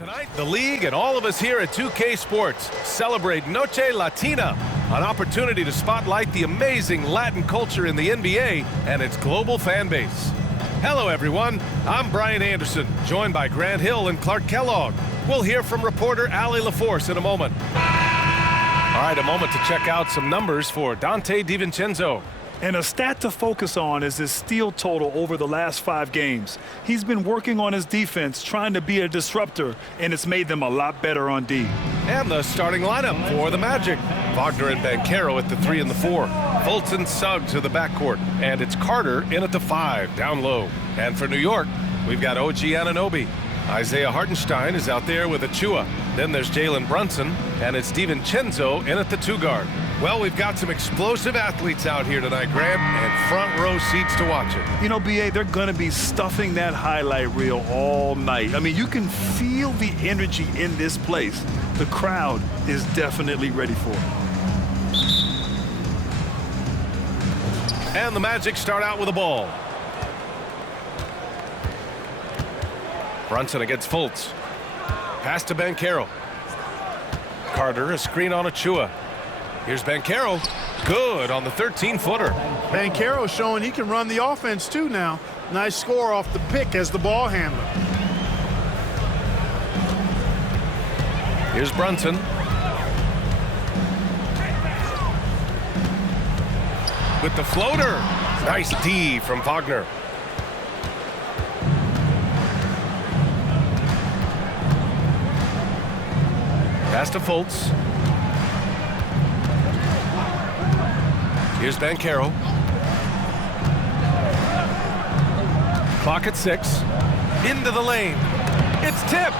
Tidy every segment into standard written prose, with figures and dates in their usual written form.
Tonight, the league and all of us here at 2K Sports celebrate Noche Latina, an opportunity to spotlight the amazing Latin culture in the NBA and its global fan base. Hello, everyone. I'm Brian Anderson, joined by Grant Hill and Clark Kellogg. We'll hear from reporter Allie LaForce in a moment. All right, a moment to check out some numbers for Dante DiVincenzo. And a stat to focus on is his steal total over the last 5 games. He's been working on his defense, trying to be a disruptor, and it's made them a lot better on D. And the starting lineup for the Magic. Wagner and Banchero at the 3 and the 4. Fultz and Suggs to the backcourt. And it's Carter in at the 5, down low. And for New York, we've got OG Anunoby. Isaiah Hartenstein is out there with Achua. Then there's Jalen Brunson, and it's DiVincenzo in at the 2 guard. Well, we've got some explosive athletes out here tonight, Grant, and front row seats to watch it. You know, B.A., they're going to be stuffing that highlight reel all night. I mean, you can feel the energy in this place. The crowd is definitely ready for it. And the Magic start out with a ball. Brunson against Fultz. Pass to Banchero. Carter, a screen on Achua. Here's Banchero. Good on the 13-footer. Banchero showing he can run the offense too now. Nice score off the pick as the ball handler. Here's Brunson. With the floater. Nice D from Wagner. Pass to Fultz. Here's Banchero. Clock at 6. Into the lane. It's tipped.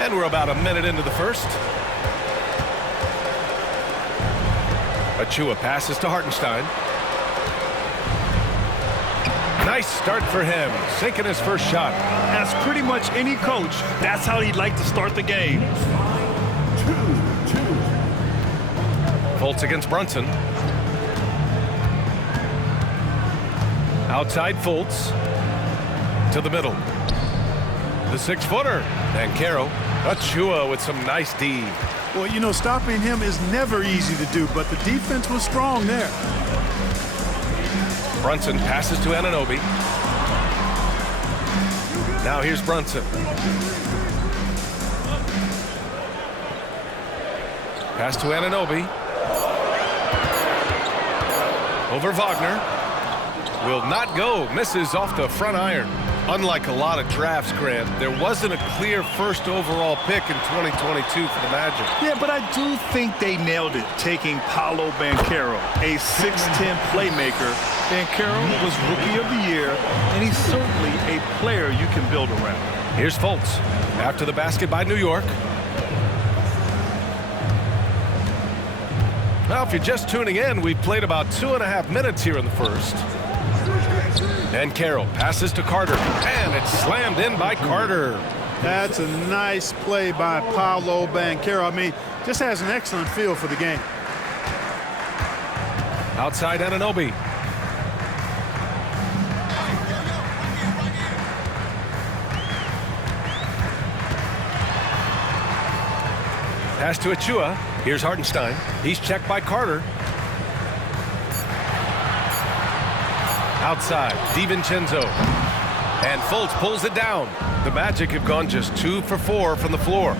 And we're about a minute into the first. Achua passes to Hartenstein. Nice start for him, sinking his first shot. As pretty much any coach, that's how he'd like to start the game. Fultz against Brunson. Outside Fultz. To the middle. The 6-footer. Banchero. Achua with some nice D. Well, you know, stopping him is never easy to do, but the defense was strong there. Brunson passes to Anunoby. Now here's Brunson. Pass to Anunoby. Over Wagner. Will not go. Misses off the front iron. Unlike a lot of drafts, Grant, there wasn't a clear first overall pick in 2022 for the Magic. Yeah, but I do think they nailed it, taking Paolo Banchero, a 6'10 playmaker. Banchero was Rookie of the Year, and he's certainly a player you can build around. Here's Fultz. After the basket by New York. Now, if you're just tuning in, we've played about 2.5 minutes here in the first. Banchero passes to Carter, and it's slammed in by Carter. That's a nice play by Paolo Banchero. I mean, just has an excellent feel for the game. Outside Anunoby. Pass to Achua. Here's Hartenstein. He's checked by Carter. Outside, DiVincenzo. And Fultz pulls it down. The Magic have gone just 2 for 4 from the floor.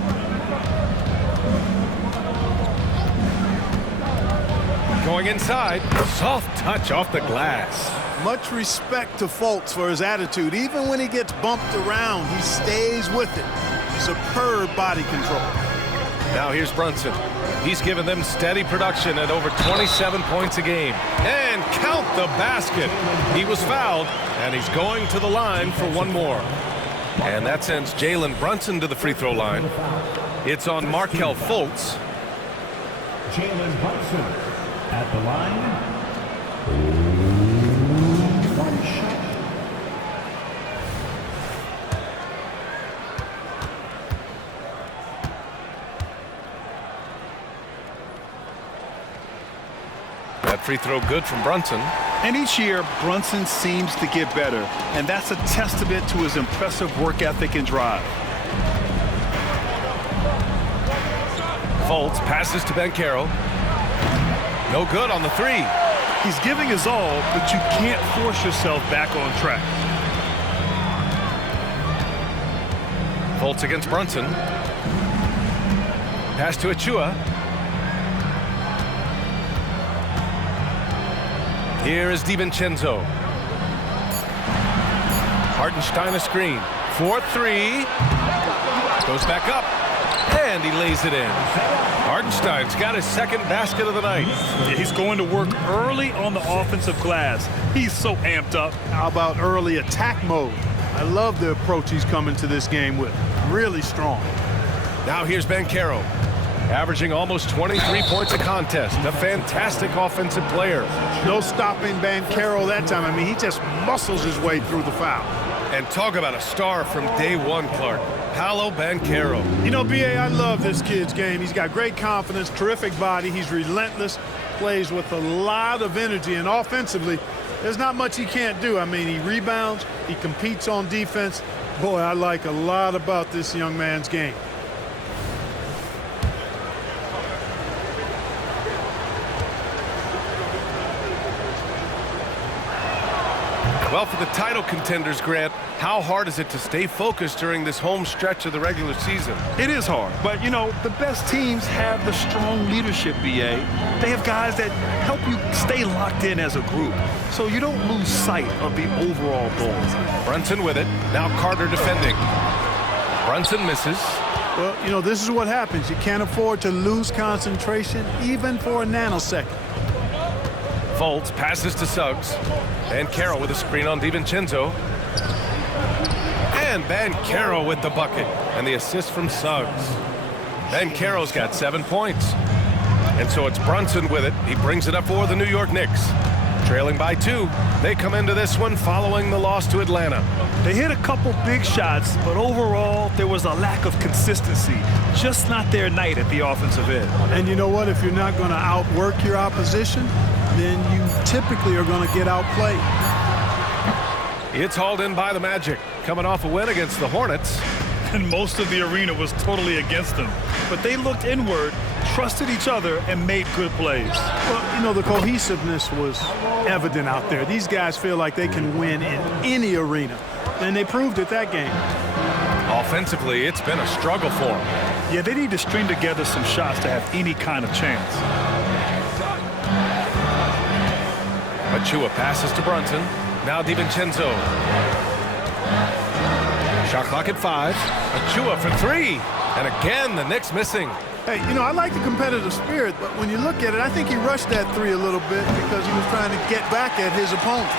Going inside, soft touch off the glass. Much respect to Fultz for his attitude. Even when he gets bumped around, he stays with it. Superb body control. Now here's Brunson. He's given them steady production at over 27 points a game. And count the basket. He was fouled, and he's going to the line for one more. And that sends Jalen Brunson to the free throw line. It's on Markelle Fultz. Jalen Brunson at the line. One shot. That free throw good from Brunson. And each year, Brunson seems to get better, and that's a testament to his impressive work ethic and drive. Fultz passes to Banchero. No good on the three. He's giving his all, but you can't force yourself back on track. Fultz against Brunson. Pass to Achua. Here is DiVincenzo. Hartenstein a screen. 4-3. Goes back up. And he lays it in. Hartenstein's got his second basket of the night. Yeah, he's going to work early on the offensive glass. He's so amped up. How about early attack mode? I love the approach he's coming to this game with. Really strong. Now here's Banchero, averaging almost 23 points a contest. A fantastic offensive player. No stopping Banchero that time. I mean, he just muscles his way through the foul. And talk about a star from day one, Clark. Paolo Banchero. You know, B.A., I love this kid's game. He's got great confidence, terrific body. He's relentless, plays with a lot of energy, and offensively, there's not much he can't do. I mean, he rebounds, he competes on defense. Boy, I like a lot about this young man's game. Well, for the title contenders, Grant, how hard is it to stay focused during this home stretch of the regular season? It is hard, but, you know, the best teams have the strong leadership, B.A. They have guys that help you stay locked in as a group, so you don't lose sight of the overall goal. Brunson with it. Now Carter defending. Brunson misses. Well, you know, this is what happens. You can't afford to lose concentration even for a nanosecond. Fultz passes to Suggs. Banchero with a screen on DiVincenzo. And Banchero with the bucket. And the assist from Suggs. Banchero's got 7 points. And so it's Brunson with it. He brings it up for the New York Knicks. Trailing by 2. They come into this one following the loss to Atlanta. They hit a couple big shots, but overall, there was a lack of consistency. Just not their night at the offensive end. And you know what? If you're not going to outwork your opposition, then you typically are going to get outplayed. It's hauled in by the Magic, coming off a win against the Hornets. And most of the arena was totally against them. But they looked inward, trusted each other, and made good plays. Well, you know, the cohesiveness was evident out there. These guys feel like they can win in any arena, and they proved it that game. Offensively, it's been a struggle for them. Yeah, they need to string together some shots to have any kind of chance. Achua passes to Brunson. Now DiVincenzo. Shot clock at 5. Achua for 3. And again, the Knicks missing. Hey, you know, I like the competitive spirit, but when you look at it, I think he rushed that 3 a little bit because he was trying to get back at his opponent.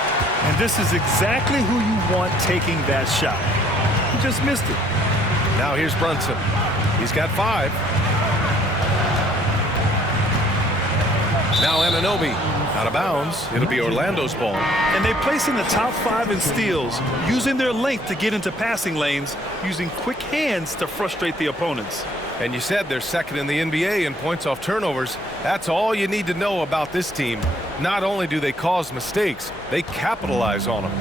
And this is exactly who you want taking that shot. He just missed it. Now here's Brunson. He's got 5. Now Anunoby. Out of bounds. It'll be Orlando's ball. And they place in the top 5 in steals, using their length to get into passing lanes, using quick hands to frustrate the opponents. And you said they're second in the NBA in points off turnovers. That's all you need to know about this team. Not only do they cause mistakes, they capitalize on them.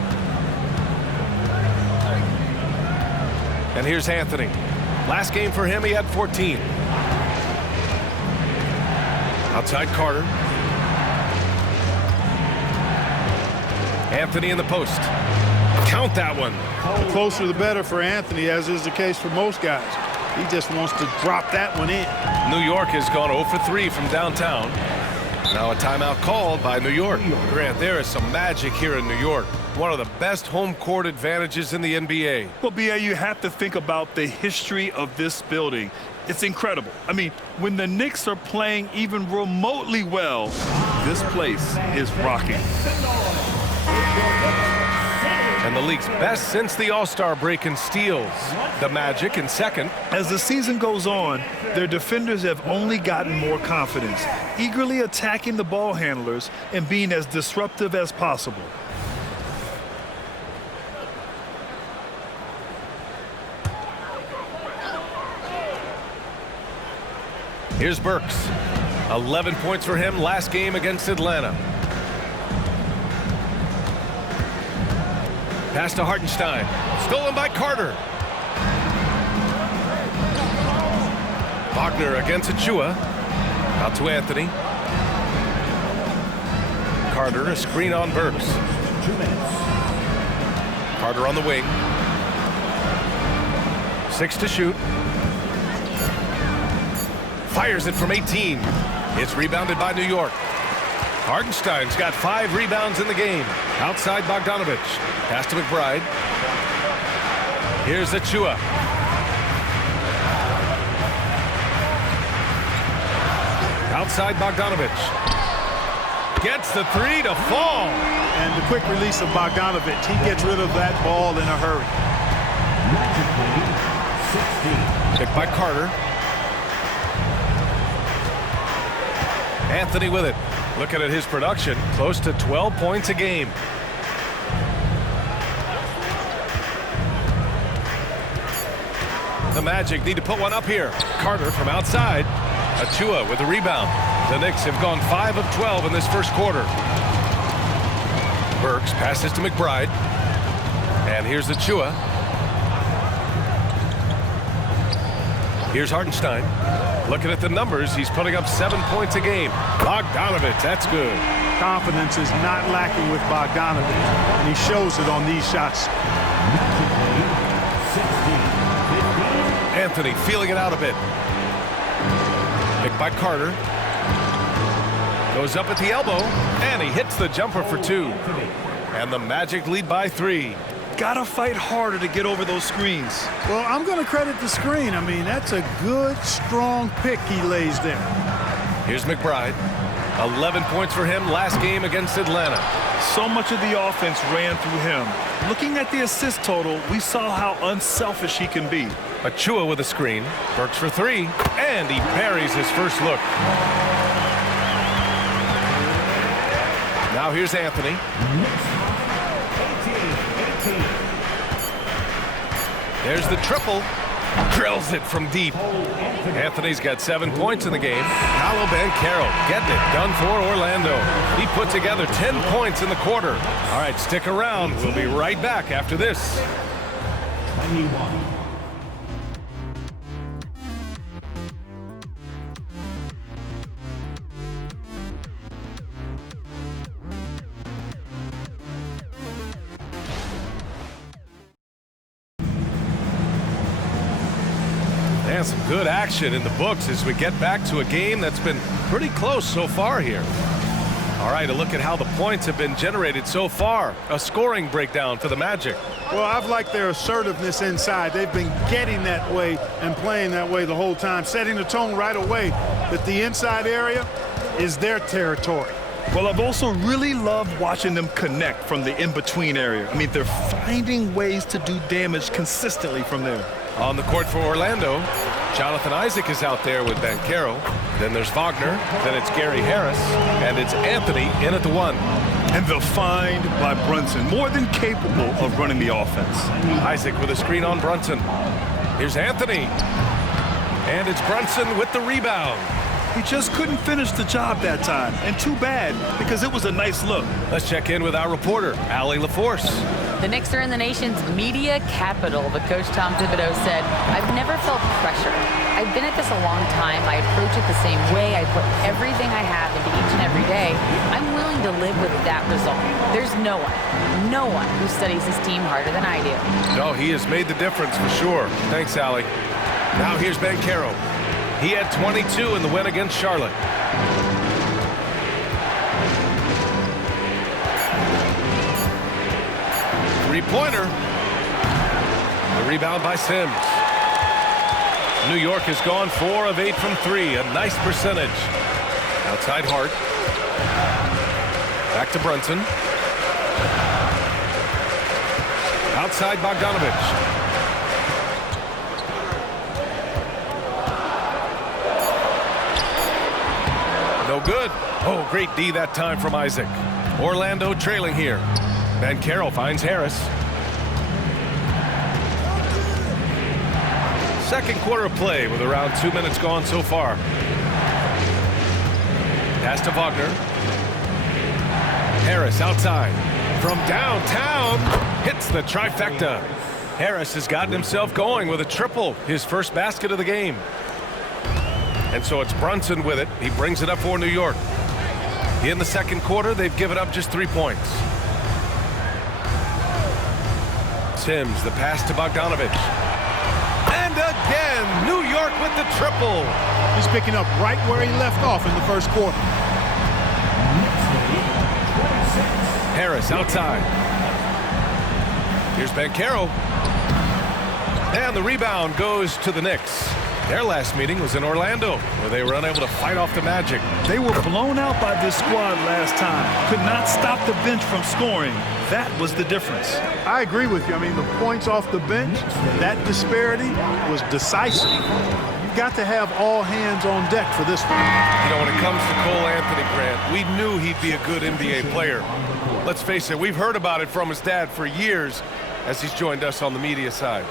And here's Anthony. Last game for him, he had 14. Outside Carter. Anthony in the post. Count that one. The closer the better for Anthony, as is the case for most guys. He just wants to drop that one in. New York has gone 0 for 3 from downtown. Now a timeout called by New York. Grant, there is some magic here in New York. One of the best home court advantages in the NBA. Well, B.A., you have to think about the history of this building. It's incredible. I mean, when the Knicks are playing even remotely well, this place is rocking. And the league's best since the All-Star break in steals. The Magic in second. As the season goes on, their defenders have only gotten more confidence, eagerly attacking the ball handlers and being as disruptive as possible. Here's Burks. 11 points for him last game against Atlanta. Pass to Hartenstein. Stolen by Carter. Wagner against Achua. Out to Anthony. Carter, a screen on Burks. 2 minutes. Carter on the wing. 6 to shoot. Fires it from 18. It's rebounded by New York. Hartenstein's got 5 rebounds in the game. Outside Bogdanovich. Pass to McBride. Here's Achua. Outside Bogdanovich. Gets the 3 to fall. And the quick release of Bogdanovich, he gets rid of that ball in a hurry. Picked by Carter. Anthony with it. Looking at his production, close to 12 points a game. The Magic need to put one up here. Carter from outside. Achua with the rebound. The Knicks have gone 5 of 12 in this first quarter. Burks passes to McBride. And here's Achua. Here's Hartenstein. Looking at the numbers, he's putting up 7 points a game. Bogdanovich, that's good. Confidence is not lacking with Bogdanovich, and he shows it on these shots. Anthony feeling it out a bit. Picked by Carter. Goes up at the elbow, and he hits the jumper for 2. And the Magic lead by 3. Gotta fight harder to get over those screens. Well, I'm going to credit the screen. I mean, that's a good, strong pick he lays there. Here's McBride. 11 points for him last game against Atlanta. So much of the offense ran through him. Looking at the assist total, we saw how unselfish he can be. Achua with a screen. Burks for 3. And he buries his first look. Now here's Anthony. There's the triple. Drills it from deep. Anthony's got 7 points in the game. Paolo Banchero getting it done for Orlando. He put together 10 points in the quarter. All right, stick around. We'll be right back after this. 21. And some good action in the books as we get back to a game that's been pretty close so far here. All right, a look at how the points have been generated so far. A scoring breakdown for the Magic. Well, I've liked their assertiveness inside. They've been getting that way and playing that way the whole time, setting the tone right away that the inside area is their territory. Well, I've also really loved watching them connect from the in-between area. I mean, they're finding ways to do damage consistently from there. On the court for Orlando, Jonathan Isaac is out there with Banchero. Then there's Wagner. Then it's Gary Harris. And it's Anthony in at the 1. And the find by Brunson, more than capable of running the offense. Isaac with a screen on Brunson. Here's Anthony. And it's Brunson with the rebound. He just couldn't finish the job that time. And too bad, because it was a nice look. Let's check in with our reporter, Allie LaForce. The Knicks are in the nation's media capital, but Coach Tom Thibodeau said, "I've never felt pressure. I've been at this a long time. I approach it the same way. I put everything I have into each and every day. I'm willing to live with that result. There's no one who studies his team harder than I do." No, he has made the difference for sure. Thanks, Allie. Now here's Banchero. He had 22 in the win against Charlotte. Three-pointer. The rebound by Sims. New York has gone 4 of 8 from 3. A nice percentage. Outside Hart. Back to Brunson. Outside Bogdanovich. No good. Oh, great D that time from Isaac. Orlando trailing here. Banchero finds Harris. Second quarter of play with around 2 minutes gone so far. Pass to Wagner. Harris outside. From downtown, hits the trifecta. Harris has gotten himself going with a triple, his first basket of the game. And so it's Brunson with it. He brings it up for New York. In the second quarter, they've given up just 3 points. Sims, the pass to Bogdanovich. And again, New York with the triple. He's picking up right where he left off in the first quarter. Harris outside. Here's Banchero. And the rebound goes to the Knicks. Their last meeting was in Orlando, where they were unable to fight off the Magic. They were blown out by this squad last time. Could not stop the bench from scoring. That was the difference. I agree with you. I mean, the points off the bench, that disparity was decisive. You've got to have all hands on deck for this one. You know, when it comes to Cole Anthony, Grant, we knew he'd be a good NBA player. Let's face it, we've heard about it from his dad for years as he's joined us on the media side.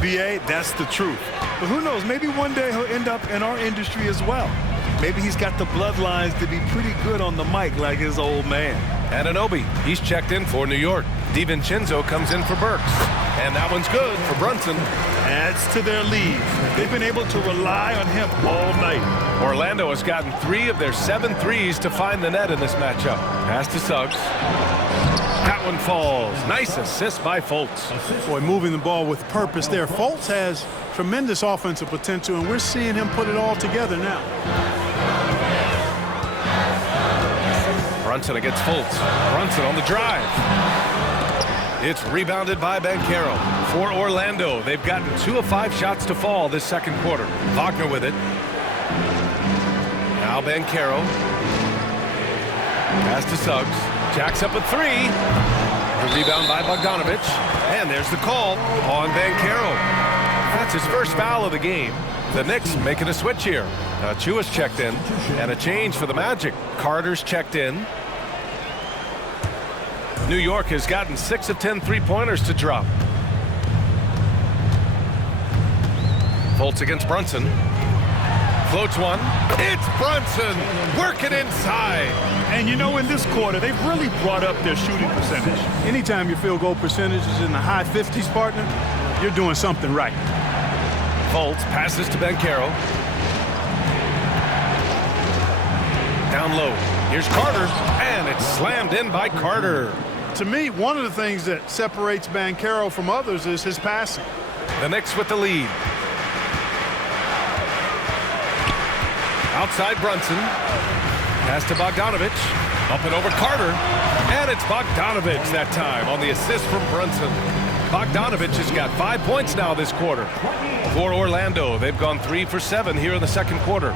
B.A., that's the truth. But who knows, maybe one day he'll end up in our industry as well. Maybe he's got the bloodlines to be pretty good on the mic like his old man. Anunoby, he's checked in for New York. DiVincenzo comes in for Burks. And that one's good for Brunson. Adds to their lead. They've been able to rely on him all night. Orlando has gotten 3 of their 7 threes to find the net in this matchup. Pass to Suggs. That one falls. Nice assist by Fultz. Boy, moving the ball with purpose there. Fultz has tremendous offensive potential, and we're seeing him put it all together now. Brunson against Fultz. Brunson on the drive. It's rebounded by Banchero. For Orlando, they've gotten 2 of 5 shots to fall this second quarter. Wagner with it. Now Banchero. Pass to Suggs. Jacks up a 3. The rebound by Bogdanovich. And there's the call on Banchero. That's his first foul of the game. The Knicks making a switch here. Chua's checked in. And a change for the Magic. Carter's checked in. New York has gotten 6 of 10 three-pointers to drop. Fultz against Brunson. Floats one. It's Brunson working inside. And you know, in this quarter, they've really brought up their shooting percentage. Anytime your field goal percentage is in the high 50s, partner, you're doing something right. Fultz passes to Banchero. Down low. Here's Carter, and it's slammed in by Carter. To me, one of the things that separates Banchero from others is his passing. The Knicks with the lead. Outside Brunson. Pass to Bogdanovich. Up and over Carter. And it's Bogdanovich that time on the assist from Brunson. Bogdanovich has got 5 points now this quarter. For Orlando, they've gone 3 for 7 here in the second quarter.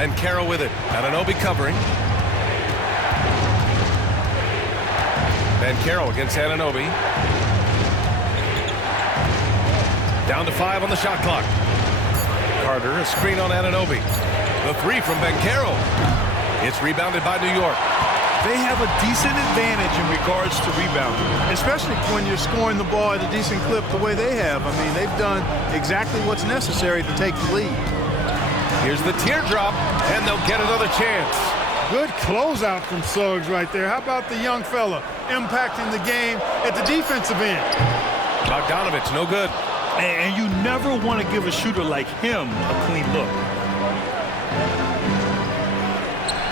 And Carroll with it. Anunoby covering. Banchero against Anunoby. Down to 5 on the shot clock. Carter, a screen on Anunoby. The 3 from Banchero. It's rebounded by New York. They have a decent advantage in regards to rebounding. Especially when you're scoring the ball at a decent clip the way they have. I mean, they've done exactly what's necessary to take the lead. Here's the teardrop, and they'll get another chance. Good closeout from Suggs right there. How about the young fella impacting the game at the defensive end? Bogdanovich, no good. And you never want to give a shooter like him a clean look.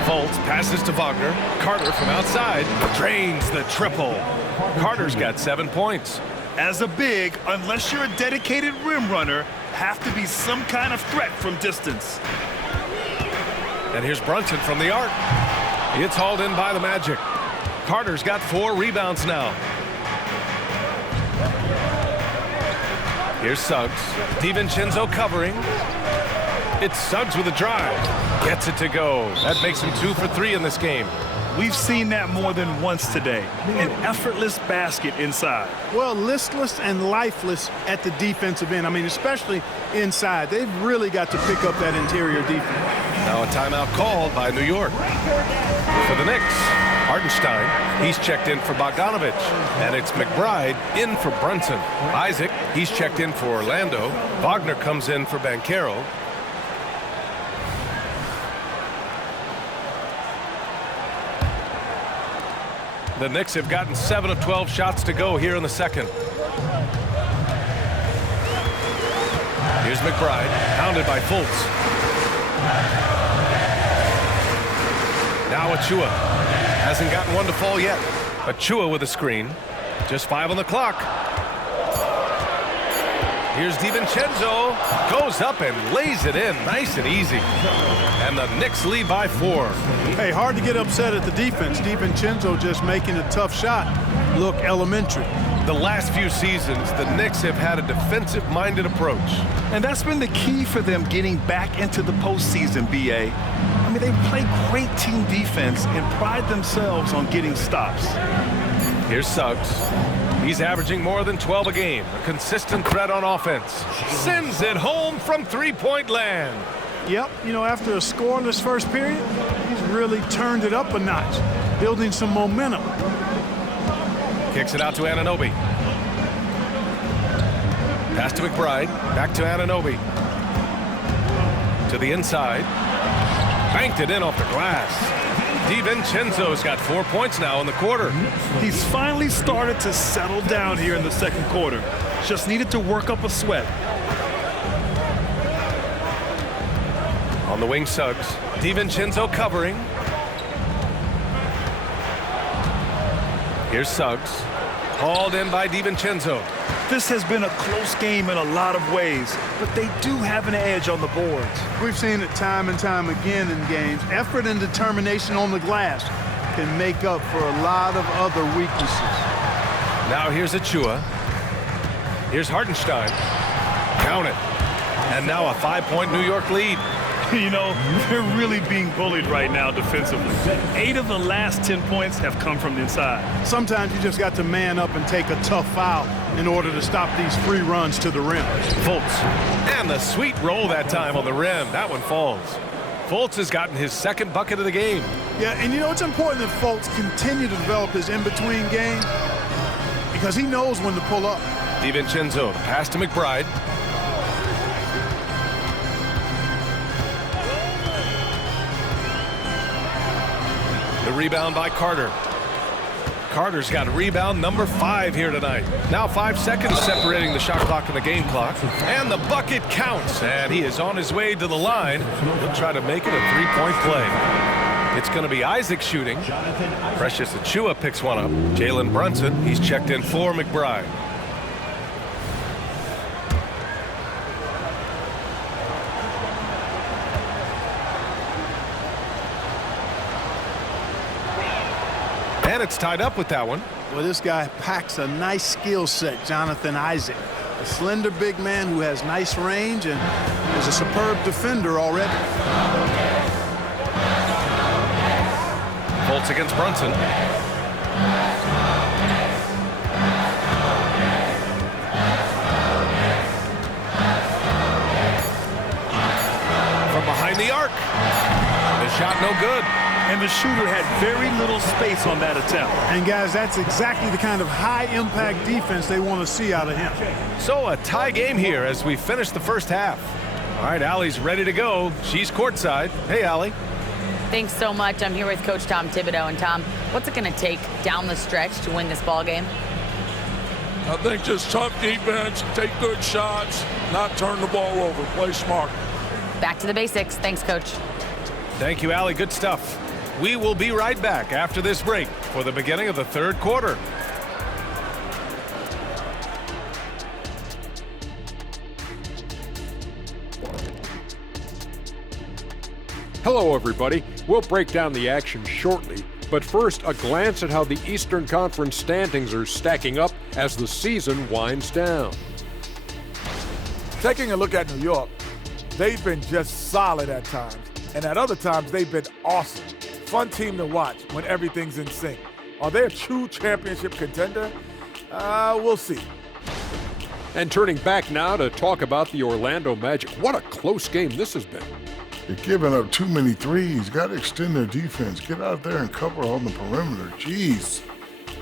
Fultz passes to Wagner. Carter from outside drains the triple. Carter's got 7 points. As a big, unless you're a dedicated rim runner, have to be some kind of threat from distance. And here's Brunson from the arc. It's hauled in by the Magic. Carter's got 4 rebounds now. Here's Suggs. DiVincenzo covering. It's Suggs with a drive. Gets it to go. That makes him 2 for 3 in this game. We've seen that more than once today. An effortless basket inside. Well, listless and lifeless at the defensive end. I mean, especially inside. They've really got to pick up that interior defense. Now a timeout called by New York. For the Knicks, Hartenstein, he's checked in for Bogdanovich. And it's McBride in for Brunson. Isaac, he's checked in for Orlando. Wagner comes in for Banchero. The Knicks have gotten 7 of 12 shots to go here in the second. Here's McBride, pounded by Fultz. Now Achua. Hasn't gotten one to fall yet. Achua with a screen. Just 5 on the clock. Here's DiVincenzo. Goes up and lays it in nice and easy. And the Knicks lead by 4. Hey, hard to get upset at the defense. DiVincenzo just making a tough shot look elementary. The last few seasons, the Knicks have had a defensive-minded approach. And that's been the key for them getting back into the postseason, B.A. I mean, they play great team defense and pride themselves on getting stops. Here's Suggs. He's averaging more than 12 a game. A consistent threat on offense. Sends it home from three-point land. Yep, you know, after a scoreless first period, he's really turned it up a notch, building some momentum. Kicks it out to Anunoby. Pass to McBride. Back to Anunoby. To the inside. Banked it in off the glass. DiVincenzo's got 4 points now in the quarter. He's finally started to settle down here in the second quarter. Just needed to work up a sweat. On the wing, Suggs. DiVincenzo covering. Here's Suggs. Hauled in by DiVincenzo. This has been a close game in a lot of ways, but they do have an edge on the boards. We've seen it time and time again in games. Effort and determination on the glass can make up for a lot of other weaknesses. Now here's Achua. Here's Hartenstein. Count it. And now a 5-point New York lead. You know, they're really being bullied right now defensively. 8 of the last 10 points have come from the inside. Sometimes you just got to man up and take a tough foul in order to stop these free runs to the rim. Fultz. And the sweet roll that time on the rim. That one falls. Fultz has gotten his second bucket of the game. Yeah, and you know, it's important that Fultz continue to develop his in-between game because he knows when to pull up. DiVincenzo, pass to McBride. The rebound by Carter. Carter's got rebound number 5 here tonight. Now 5 seconds separating the shot clock and the game clock. And the bucket counts. And he is on his way to the line. He'll try to make it a 3-point play. It's going to be Isaac shooting. Precious Achua picks one up. Jalen Brunson, he's checked in for McBride. And it's tied up with that one. Well, this guy packs a nice skill set, Jonathan Isaac. A slender big man who has nice range and is a superb defender already. Fultz against Brunson. From behind the arc. The shot no good. And the shooter had very little space on that attempt. And guys, that's exactly the kind of high-impact defense they want to see out of him. So a tie game here as we finish the first half. All right, Allie's ready to go. She's courtside. Hey, Allie. Thanks so much. I'm here with Coach Tom Thibodeau. And Tom, what's it going to take down the stretch to win this ball game? I think just tough defense, take good shots, not turn the ball over, play smart. Back to the basics. Thanks, Coach. Thank you, Allie. Good stuff. We will be right back after this break for the beginning of the third quarter. Hello, everybody. We'll break down the action shortly, but first, a glance at how the Eastern Conference standings are stacking up as the season winds down. Taking a look at New York, they've been just solid at times, and at other times they've been awesome. Fun team to watch when everything's in sync. Are they a true championship contender? We'll see. And turning back now to talk about the Orlando Magic. What a close game this has been. They're giving up too many threes. Got to extend their defense. Get out there and cover on the perimeter. Jeez.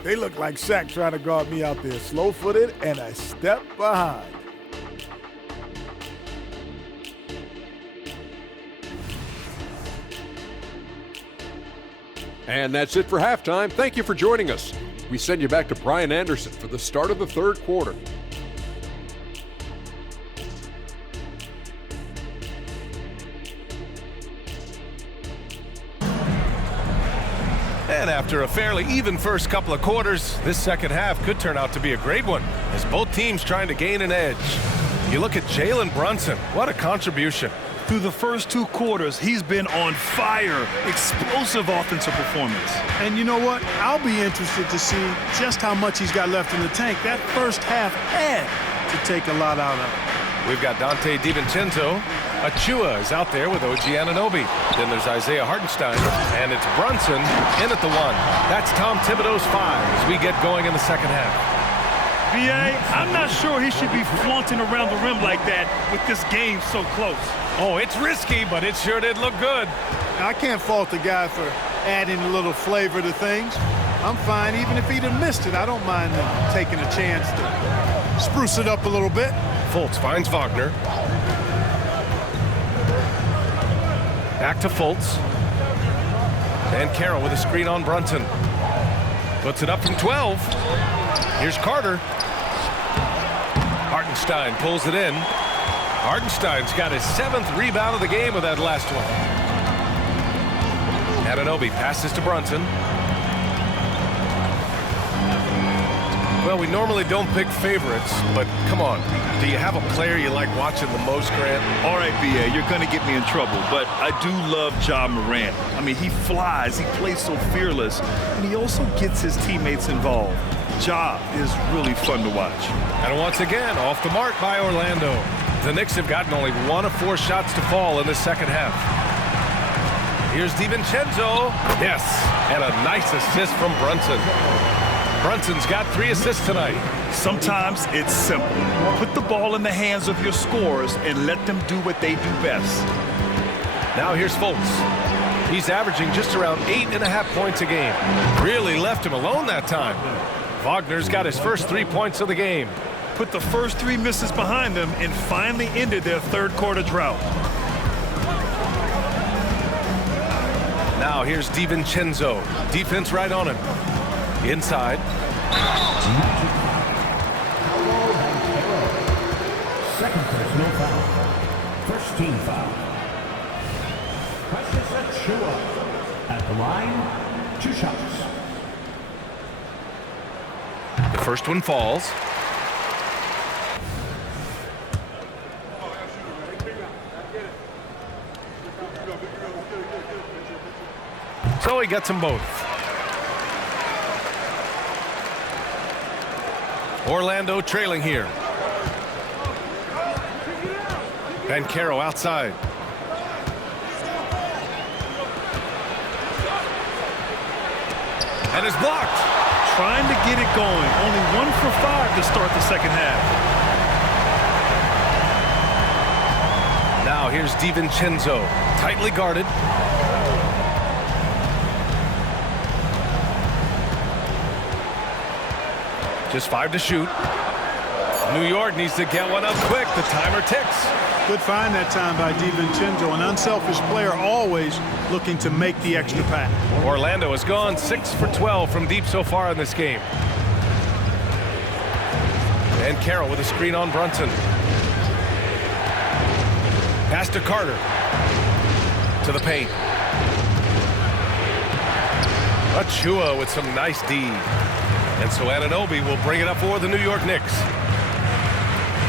They look like Shaq trying to guard me out there, slow-footed and a step behind. And that's it for halftime. Thank you for joining us. We send you back to Brian Anderson for the start of the third quarter. And after a fairly even first couple of quarters, this second half could turn out to be a great one, as both teams trying to gain an edge. You look at Jalen Brunson, what a contribution. Through the first 2 quarters, he's been on fire. Explosive offensive performance. And you know what? I'll be interested to see just how much he's got left in the tank. That first half had to take a lot out of it. We've got Dante DiVincenzo. Achua is out there with OG Anunoby. Then there's Isaiah Hartenstein, and it's Brunson in at the 1. That's Tom Thibodeau's 5 as we get going in the second half. B.A., I'm not sure he should be flaunting around the rim like that with this game so close. Oh, it's risky, but it sure did look good. I can't fault the guy for adding a little flavor to things. I'm fine, even if he'd have missed it. I don't mind taking a chance to spruce it up a little bit. Fultz finds Wagner. Back to Fultz. And Carroll with a screen on Brunson. Puts it up from 12. Here's Carter. Hartenstein pulls it in. Hartenstein's got his 7th rebound of the game with that last one. Anunoby passes to Brunson. Well, we normally don't pick favorites, but come on. Do you have a player you like watching the most, Grant? All right, B.A., you're going to get me in trouble, but I do love Ja Morant. I mean, he flies, he plays so fearless, and he also gets his teammates involved. Ja is really fun to watch. And once again, off the mark by Orlando. The Knicks have gotten only 1 of 4 shots to fall in the second half. Here's DiVincenzo. Yes, and a nice assist from Brunson. Brunson's got 3 assists tonight. Sometimes it's simple. Put the ball in the hands of your scorers and let them do what they do best. Now here's Fultz. He's averaging just around 8.5 points a game. Really left him alone that time. Wagner's got his first 3 points of the game. Put the first 3 misses behind them and finally ended their third quarter drought. Now here's DiVincenzo. Defense right on him. Inside. Second personal foul. First team foul. Precious Achua at the line. 2 shots. The first one falls. So he gets them both. Orlando trailing here. Banchero outside. And is blocked. Trying to get it going. Only 1 for 5 to start the second half. Now here's DiVincenzo. Tightly guarded. Just 5 to shoot. New York needs to get one up quick. The timer ticks. Good find that time by DiVincenzo. An unselfish player, always looking to make the extra pass. Orlando has gone 6 for 12 from deep so far in this game. And Carroll with a screen on Brunson. Pass to Carter. To the paint. Achua with some nice D. And so Anunoby will bring it up for the New York Knicks.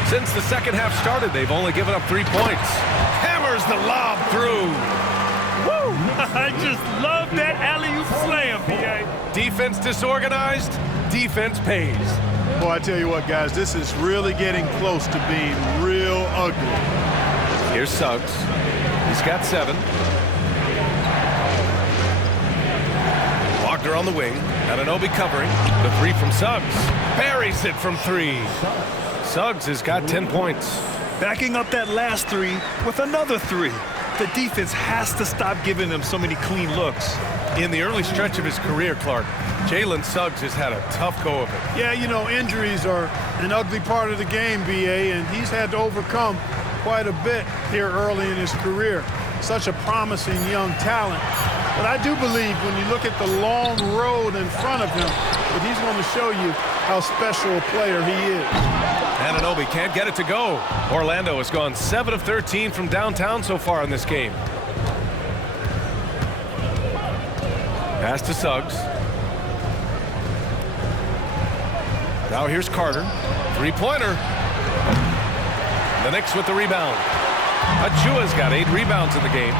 Since the second half started, they've only given up 3 points. Hammers the lob through. Woo! I just love that alley-oop slam, B.A. Defense disorganized, defense pays. Boy, I tell you what, guys, this is really getting close to being real ugly. Here's Suggs. He's got 7. Wagner on the wing. Anunoby covering. The 3 from Suggs. Buries it from 3. Suggs has got 10 points. Backing up that last 3 with another 3. The defense has to stop giving them so many clean looks. In the early stretch of his career, Clark, Jalen Suggs has had a tough go of it. Yeah, you know, injuries are an ugly part of the game, B.A., and he's had to overcome quite a bit here early in his career. Such a promising young talent, But I do believe when you look at the long road in front of him, that he's going to show you how special a player he is. Anunoby can't get it to go. Orlando has gone 7 of 13 from downtown so far in this game. Pass to Suggs. Now here's Carter. Three-pointer. The Knicks with the rebound. Achua's got 8 rebounds in the game.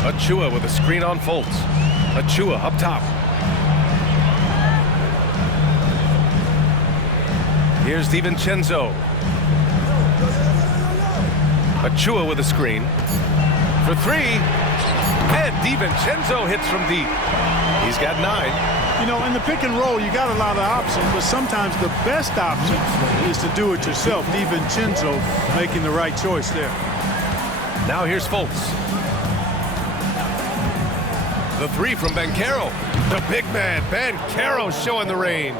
Achua with a screen on Fultz. Achua up top. Here's DiVincenzo. Achua with a screen. For 3. And DiVincenzo hits from deep. He's got 9. You know, in the pick and roll, you got a lot of options, but sometimes the best option is to do it yourself. DiVincenzo making the right choice there. Now here's Fultz. The 3 from Banchero. The big man, Banchero, showing the range.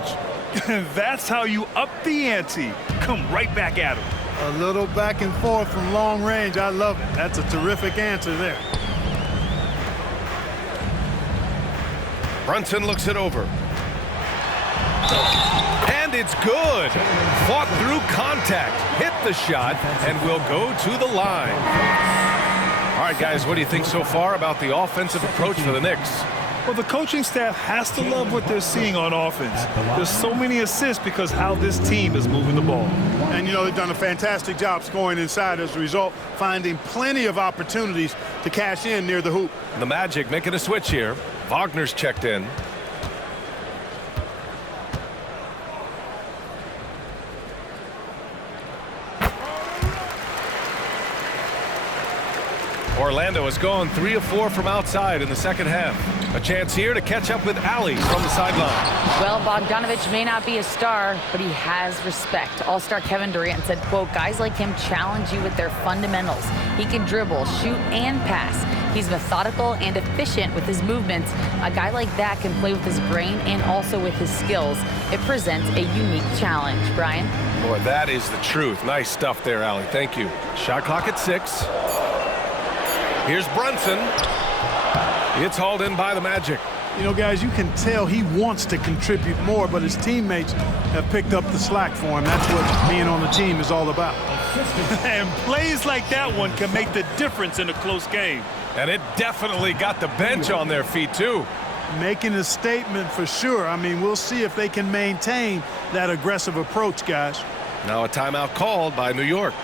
That's how you up the ante. Come right back at him. A little back and forth from long range. I love it. That's a terrific answer there. Brunson looks it over. And it's good. Fought through contact, hit the shot, and will go to the line. All right, guys, what do you think so far about the offensive approach for the Knicks? Well, the coaching staff has to love what they're seeing on offense. There's so many assists because how this team is moving the ball. And, you know, they've done a fantastic job scoring inside as a result, finding plenty of opportunities to cash in near the hoop. The Magic making a switch here. Wagner's checked in. Orlando has gone 3 of 4 from outside in the second half. A chance here to catch up with Ali from the sideline. Well, Bogdanovich may not be a star, but he has respect. All-star Kevin Durant said, quote, guys like him challenge you with their fundamentals. He can dribble, shoot, and pass. He's methodical and efficient with his movements. A guy like that can play with his brain and also with his skills. It presents a unique challenge. Brian? Boy, that is the truth. Nice stuff there, Ali. Thank you. Shot clock at 6. Here's Brunson. It's hauled in by the Magic. You know, guys, you can tell he wants to contribute more, but his teammates have picked up the slack for him. That's what being on the team is all about. And plays like that one can make the difference in a close game. And it definitely got the bench on their feet, too. Making a statement for sure. I mean, we'll see if they can maintain that aggressive approach, guys. Now a timeout called by New York.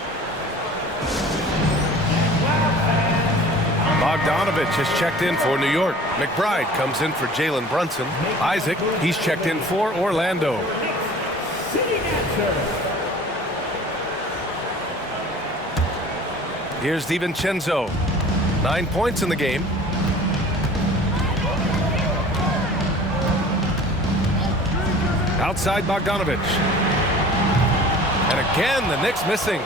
Bogdanovich has checked in for New York. McBride comes in for Jalen Brunson. Isaac, he's checked in for Orlando. Here's DiVincenzo. 9 points in the game. Outside Bogdanovich. And again, the Knicks missing.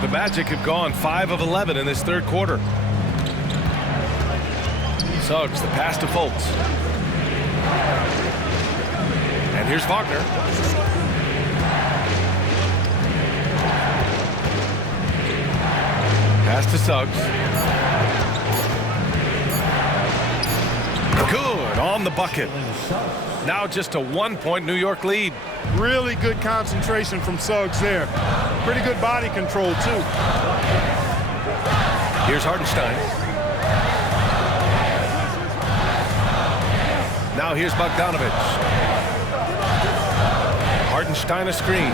The Magic have gone 5 of 11 in this third quarter. Suggs, the pass to Fultz. And here's Wagner. Pass to Suggs. Good on the bucket. Now just a 1-point New York lead. Really good concentration from Suggs there. Pretty good body control, too. Here's Hartenstein. Now here's Bogdanovich. Hartenstein a screen.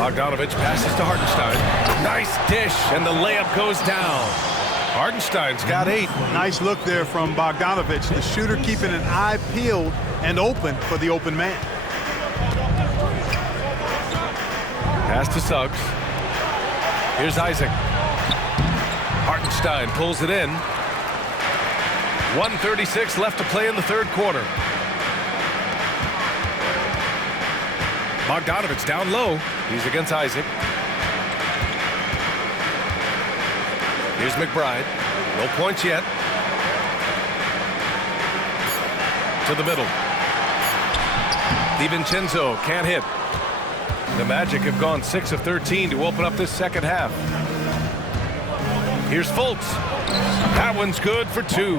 Bogdanovich passes to Hartenstein. Nice dish, and the layup goes down. Hartenstein's got 8. Nice look there from Bogdanovich. The shooter keeping an eye peeled and open for the open man. Pass to Suggs. Here's Isaac. Hartenstein pulls it in. 1:36 left to play in the third quarter. Bogdanovich down low. He's against Isaac. Here's McBride. No points yet. To the middle. DiVincenzo can't hit. The Magic have gone 6 of 13 to open up this second half. Here's Fultz. That one's good for 2.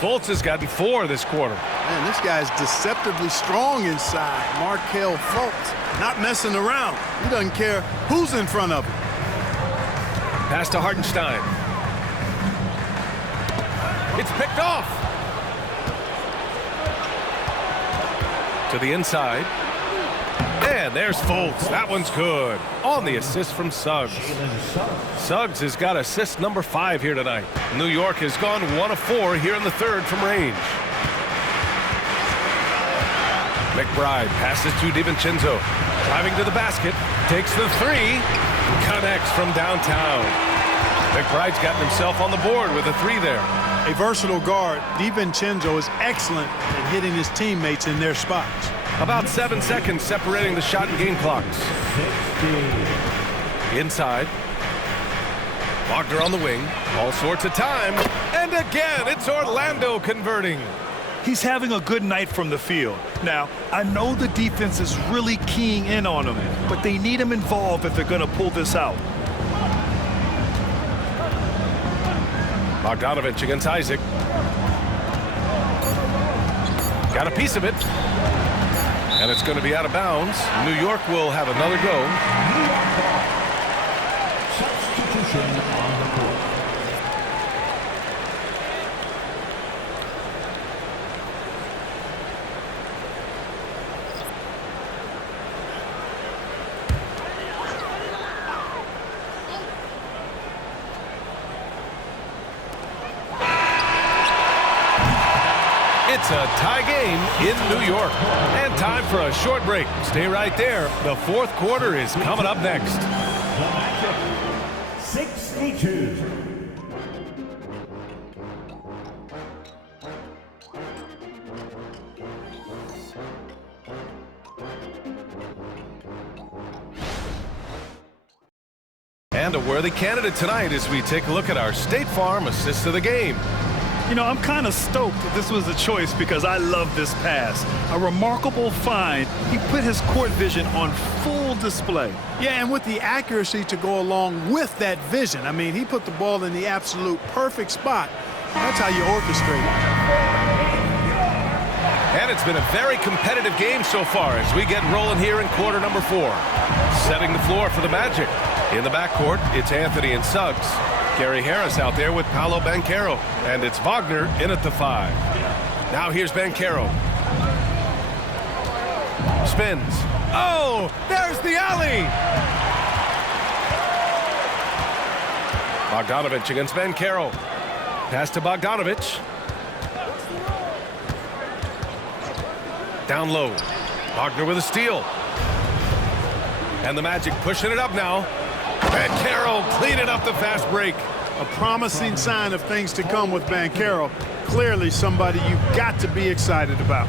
Fultz has gotten 4 this quarter. Man, this guy's deceptively strong inside. Markelle Fultz, not messing around. He doesn't care who's in front of him. Pass to Hartenstein. It's picked off. To the inside. And there's Fultz. That one's good. On the assist from Suggs. Suggs has got assist number 5 here tonight. New York has gone 1 of 4 here in the third from range. McBride passes to DiVincenzo. Driving to the basket. Takes the 3. Connects from downtown. McBride's gotten himself on the board with a 3 there. A versatile guard, DiVincenzo is excellent at hitting his teammates in their spots. About 7 seconds separating the shot and game clocks. Inside. Wagner on the wing. All sorts of time. And again, it's Orlando converting. He's having a good night from the field. Now, I know the defense is really keying in on him, but they need him involved if they're going to pull this out. Bogdanovich against Isaac. Got a piece of it. And it's going to be out of bounds. New York will have another go. Substitution on the court. It's a tie game in New York. And time for a short break. Stay right there. The fourth quarter is coming up next. 62. And a worthy candidate tonight as we take a look at our State Farm assist of the game. You know, I'm kind of stoked that this was a choice because I love this pass. A remarkable find. He put his court vision on full display. Yeah, and with the accuracy to go along with that vision. I mean, he put the ball in the absolute perfect spot. That's how you orchestrate it. And it's been a very competitive game so far as we get rolling here in quarter number 4. Setting the floor for the Magic. In the backcourt, it's Anthony and Suggs. Gary Harris out there with Paolo Banchero. And it's Wagner in at the 5. Now here's Banchero. Spins. Oh, there's the alley! Bogdanovich against Banchero. Pass to Bogdanovich. Down low. Wagner with a steal. And the Magic pushing it up now. Banchero cleaning up the fast break. A promising sign of things to come with Banchero. Clearly somebody you've got to be excited about.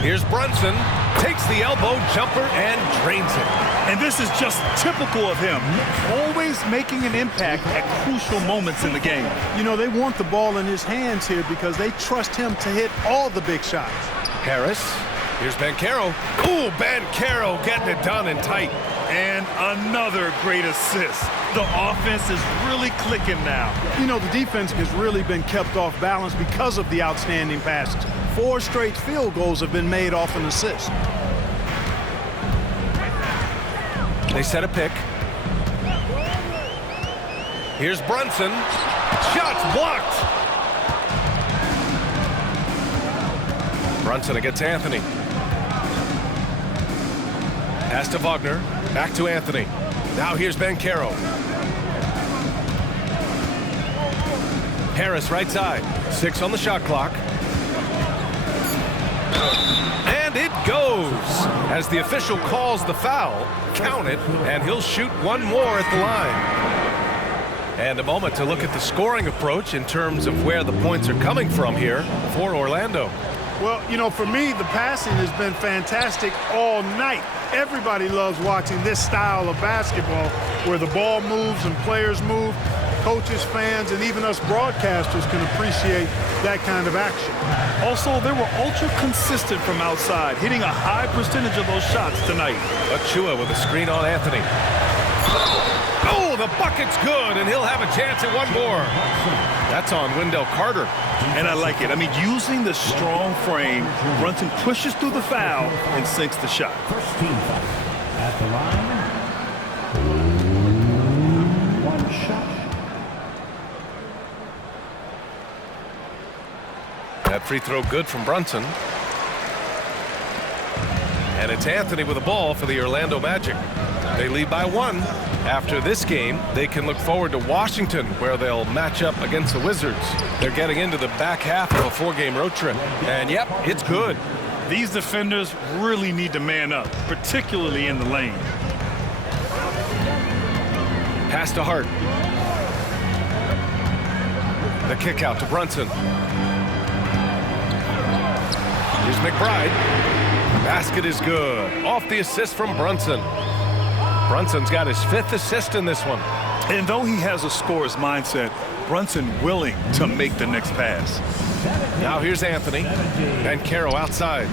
Here's Brunson. Takes the elbow jumper and drains it. And this is just typical of him. Always making an impact at crucial moments in the game. You know, they want the ball in his hands here because they trust him to hit all the big shots. Harris. Here's Banchero. Ooh, Banchero getting it done and tight. And another great assist. The offense is really clicking now. You know, the defense has really been kept off balance because of the outstanding passes. 4 straight field goals have been made off an assist. They set a pick. Here's Brunson. Shots blocked. Brunson against Anthony. Pass to Wagner. Back to Anthony. Now here's Banchero. Harris right side. 6 on the shot clock. And it goes. As the official calls the foul, count it, and he'll shoot one more at the line. And a moment to look at the scoring approach in terms of where the points are coming from here for Orlando. Well, you know, for me, the passing has been fantastic all night. Everybody loves watching this style of basketball where the ball moves and players move. Coaches, fans, and even us broadcasters can appreciate that kind of action. Also, they were ultra consistent from outside, hitting a high percentage of those shots tonight. Achua with a screen on Anthony. Oh, the bucket's good, and he'll have a chance at one more. That's on Wendell Carter. And I like it. I mean, using the strong frame, Brunson pushes through the foul and sinks the shot. First team foul at the line. One shot. That free throw good from Brunson. And it's Anthony with the ball for the Orlando Magic. They lead by 1. After this game, they can look forward to Washington, where they'll match up against the Wizards. They're getting into the back half of a 4-game road trip. And yep, it's good. These defenders really need to man up, particularly in the lane. Pass to Hart. The kick out to Brunson. Here's McBride. Basket is good. Off the assist from Brunson. Brunson's got his 5th assist in this one. And though he has a scorer's mindset, Brunson willing to make the next pass. Now here's Anthony. Banchero outside.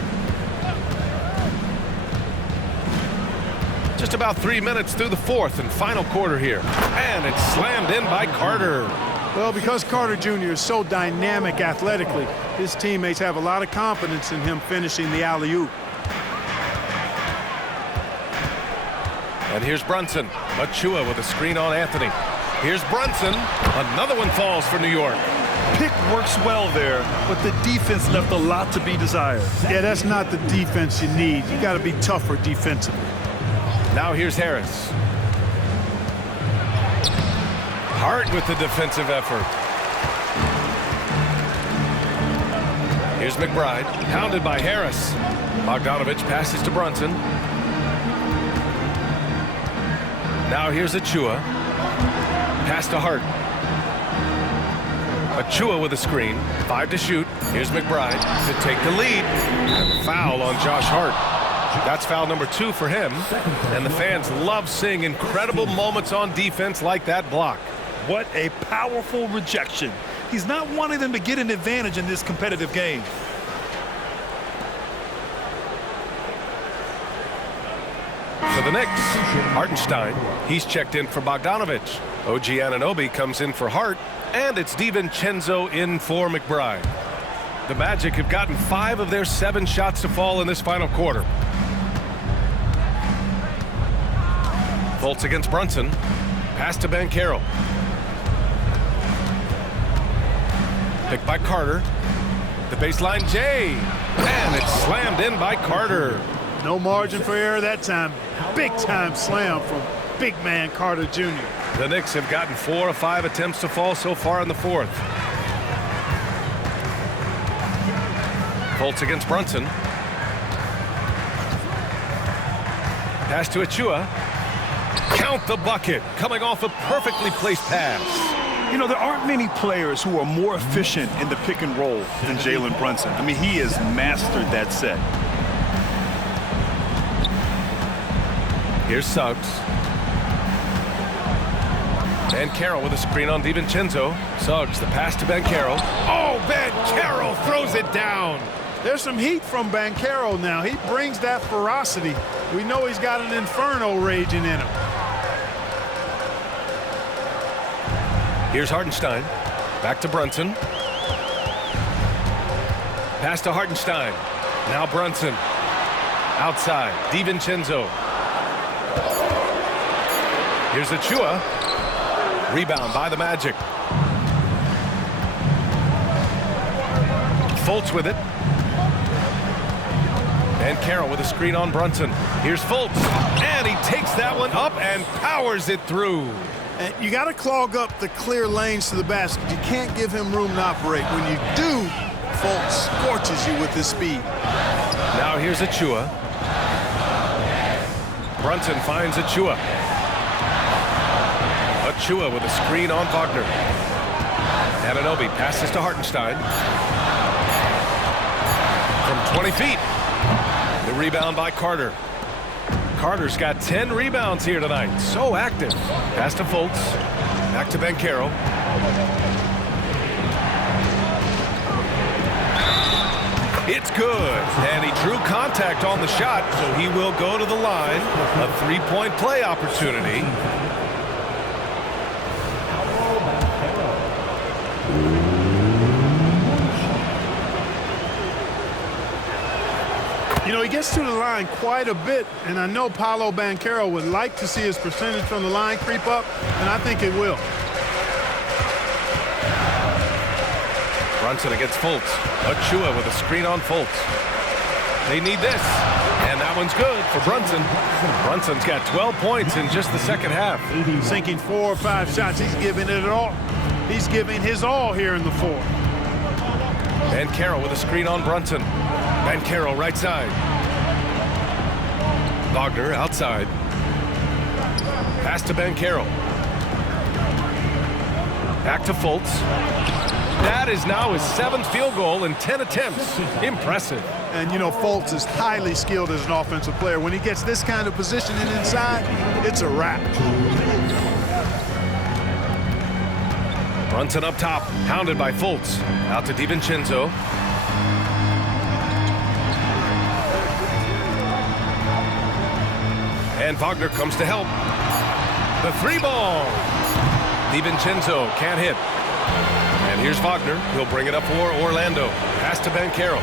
Just about 3 minutes through the 4th and final quarter here. And it's slammed in by Carter. Well, because Carter Jr. is so dynamic athletically, his teammates have a lot of confidence in him finishing the alley-oop. And here's Brunson. Achua with a screen on Anthony. Here's Brunson. Another one falls for New York. Pick works well there, but the defense left a lot to be desired. Yeah, that's not the defense you need. You got to be tougher defensively. Now here's Harris. Hart with the defensive effort. Here's McBride, pounded by Harris. Bogdanovich passes to Brunson. Now here's Achua. Pass to Hart. Achua with a screen. 5 to shoot. Here's McBride to take the lead. And a foul on Josh Hart. That's foul number 2 for him. And the fans love seeing incredible moments on defense like that block. What a powerful rejection. He's not wanting them to get an advantage in this competitive game. For the Knicks, Hartenstein. He's checked in for Bogdanovich. OG Anunoby comes in for Hart. And it's DiVincenzo in for McBride. The Magic have gotten 5 of their 7 shots to fall in this final quarter. Fultz against Brunson. Pass to Banchero. Picked by Carter. The baseline J. And it's slammed in by Carter. No margin for error that time. Big time slam from big man Carter Jr. The Knicks have gotten 4 of 5 attempts to fall so far in the 4th. Fultz against Brunson. Pass to Achua. Count the bucket. Coming off a perfectly placed pass. You know, there aren't many players who are more efficient in the pick and roll than Jalen Brunson. I mean, he has mastered that set. Here's Suggs. Banchero with a screen on DiVincenzo. Suggs, the pass to Banchero. Oh, Banchero throws it down. There's some heat from Banchero now. He brings that ferocity. We know he's got an inferno raging in him. Here's Hartenstein. Back to Brunson. Pass to Hartenstein. Now Brunson. Outside. DiVincenzo. Here's Achua. Rebound by the Magic. Fultz with it. And Carroll with a screen on Brunson. Here's Fultz. And he takes that one up and powers it through. And you got to clog up the clear lanes to the basket. You can't give him room to operate. When you do, Fultz scorches you with his speed. Now here's Achua. Brunson finds Achua. Achua with a screen on Wagner. Anunoby passes to Hartenstein. From 20 feet. The rebound by Carter. Carter's got 10 rebounds here tonight. So active. Pass to Fultz. Back to Banchero. It's good. And he drew contact on the shot, so he will go to the line. A three-point play opportunity. You know, he gets to the line quite a bit, and I know Paolo Banchero would like to see his percentage from the line creep up, and I think it will. Brunson against Fultz. Achua with a screen on Fultz. They need this, and that one's good for Brunson. Brunson's got 12 points in just the second half. Sinking 4 or 5 shots. He's giving it all. He's giving his all here in the fourth. Banchero with a screen on Brunson. Banchero right side. Wagner outside. Pass to Banchero. Back to Fultz. That is now his 7th field goal in 10 attempts. Impressive. And, you know, Fultz is highly skilled as an offensive player. When he gets this kind of positioning inside, it's a wrap. Brunson up top, hounded by Fultz. Out to DiVincenzo. And Wagner comes to help. The 3-ball. DiVincenzo can't hit. And here's Wagner. He'll bring it up for Orlando. Pass to Banchero.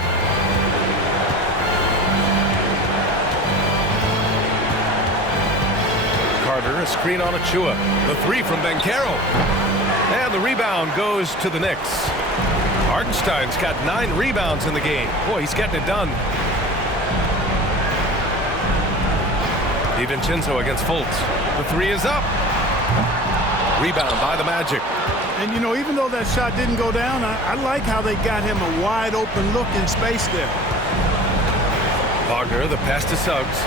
Carter, a screen on Achua. The 3 from Banchero. And the rebound goes to the Knicks. Hartenstein's got 9 rebounds in the game. Boy, he's getting it done. DiVincenzo against Fultz. The 3 is up. Rebound by the Magic. And, you know, even though that shot didn't go down, I like how they got him a wide open look in space there. Wagner, the pass to Suggs.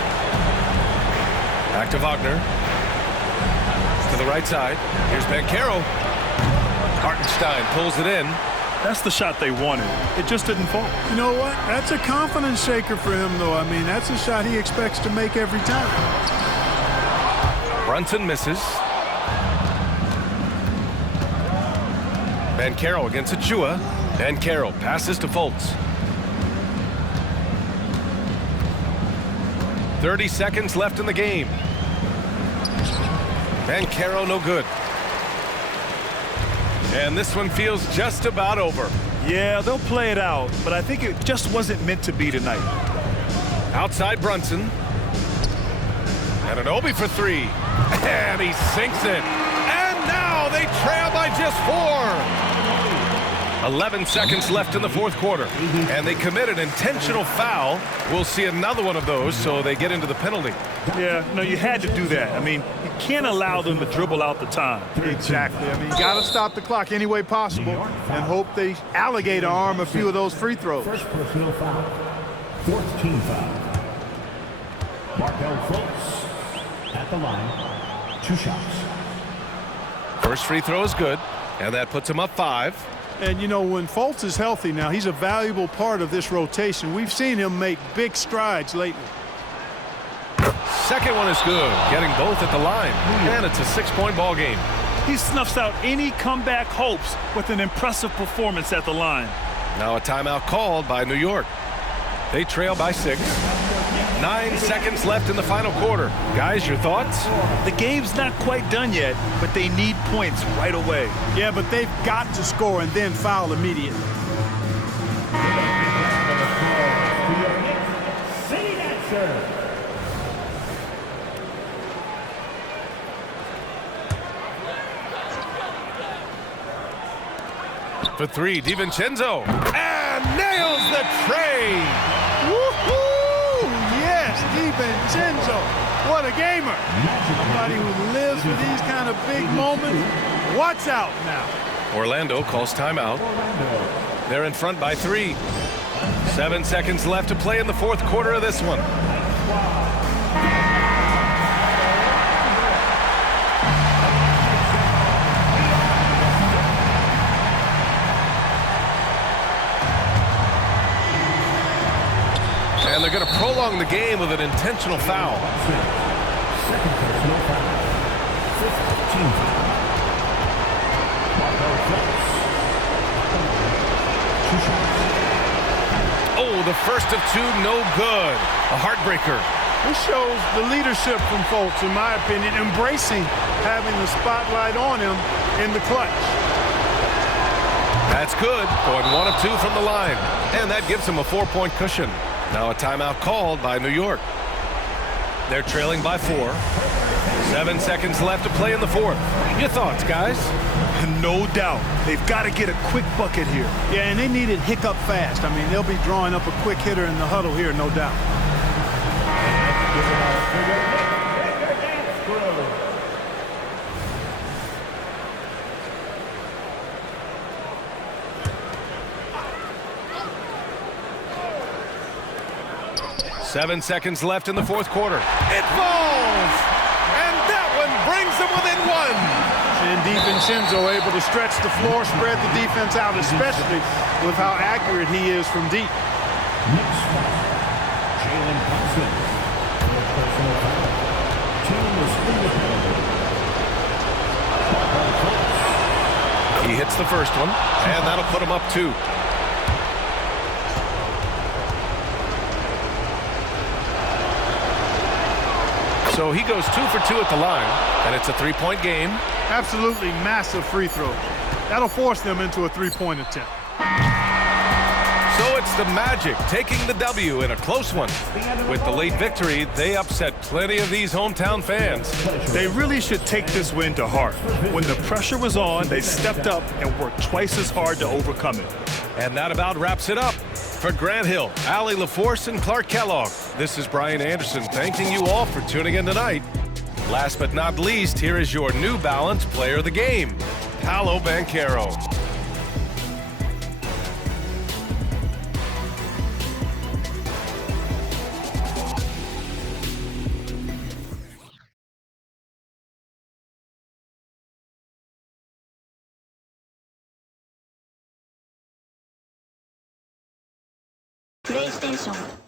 Back to Wagner. To the right side. Here's Banchero. Hartenstein pulls it in. That's the shot they wanted. It just didn't fall. You know what? That's a confidence shaker for him, though. I mean, that's a shot he expects to make every time. Brunson misses. Banchero against Achua. Banchero passes to Fultz. 30 seconds left in the game. Banchero no good. And this one feels just about over. Yeah, they'll play it out, but I think it just wasn't meant to be tonight. Outside Brunson. And an Obi for 3. And he sinks it. And now they trail by just 4. 11 seconds left in the fourth quarter. And they commit an intentional foul. We'll see another one of those, so they get into the penalty. Yeah, no, you had to do that. I mean, you can't allow them to dribble out the time. Exactly. I mean, you got to stop the clock any way possible and hope they alligator arm a few of those free throws. First personal foul. 4th team foul. Markel Fultz at the line. 2 shots. First free throw is good, and that puts him up 5. And, you know, when Fultz is healthy now, he's a valuable part of this rotation. We've seen him make big strides lately. Second one is good, getting both at the line. And it's a 6-point ball game. He snuffs out any comeback hopes with an impressive performance at the line. Now a timeout called by New York. They trail by 6. 9 seconds left in the final quarter. Guys, your thoughts? The game's not quite done yet, but they need points right away. Yeah, but they've got to score and then foul immediately. For 3, DiVincenzo. And nails the tray. Woo-hoo! Yes, DiVincenzo. What a gamer. Somebody who lives for these kind of big moments. Watch out now. Orlando calls timeout. They're in front by 3. 7 seconds left to play in the fourth quarter of this one. And they're going to prolong the game with an intentional foul. Second personal foul. 5th team foul. Markel Fultz. 2 shots. Oh, the first of 2, no good. A heartbreaker. This shows the leadership from Fultz, in my opinion, embracing having the spotlight on him in the clutch. That's good. Going 1 of 2 from the line. And that gives him a 4-point cushion. Now a timeout called by New York. They're trailing by 4. 7 seconds left to play in the fourth. Your thoughts, guys? No doubt. They've got to get a quick bucket here. Yeah, and they need it hiccup fast. I mean, they'll be drawing up a quick hitter in the huddle here, no doubt. 7 seconds left in the fourth quarter. It falls! And that one brings them within 1. And DiVincenzo able to stretch the floor, spread the defense out, especially with how accurate he is from deep. Knicks foul. Jalen Brunson. For personal foul. Team is in the penalty. He hits the first one, and that'll put him up 2. So he goes 2 for 2 at the line, and it's a 3-point game. Absolutely massive free throws. That'll force them into a 3-point attempt. So it's the Magic taking the W in a close one. With the late victory, they upset plenty of these hometown fans. They really should take this win to heart. When the pressure was on, they stepped up and worked twice as hard to overcome it. And that about wraps it up. For Grant Hill, Allie LaForce, and Clark Kellogg, this is Brian Anderson thanking you all for tuning in tonight. Last but not least, here is your New Balance Player of the Game, Paolo Banchero. PlayStation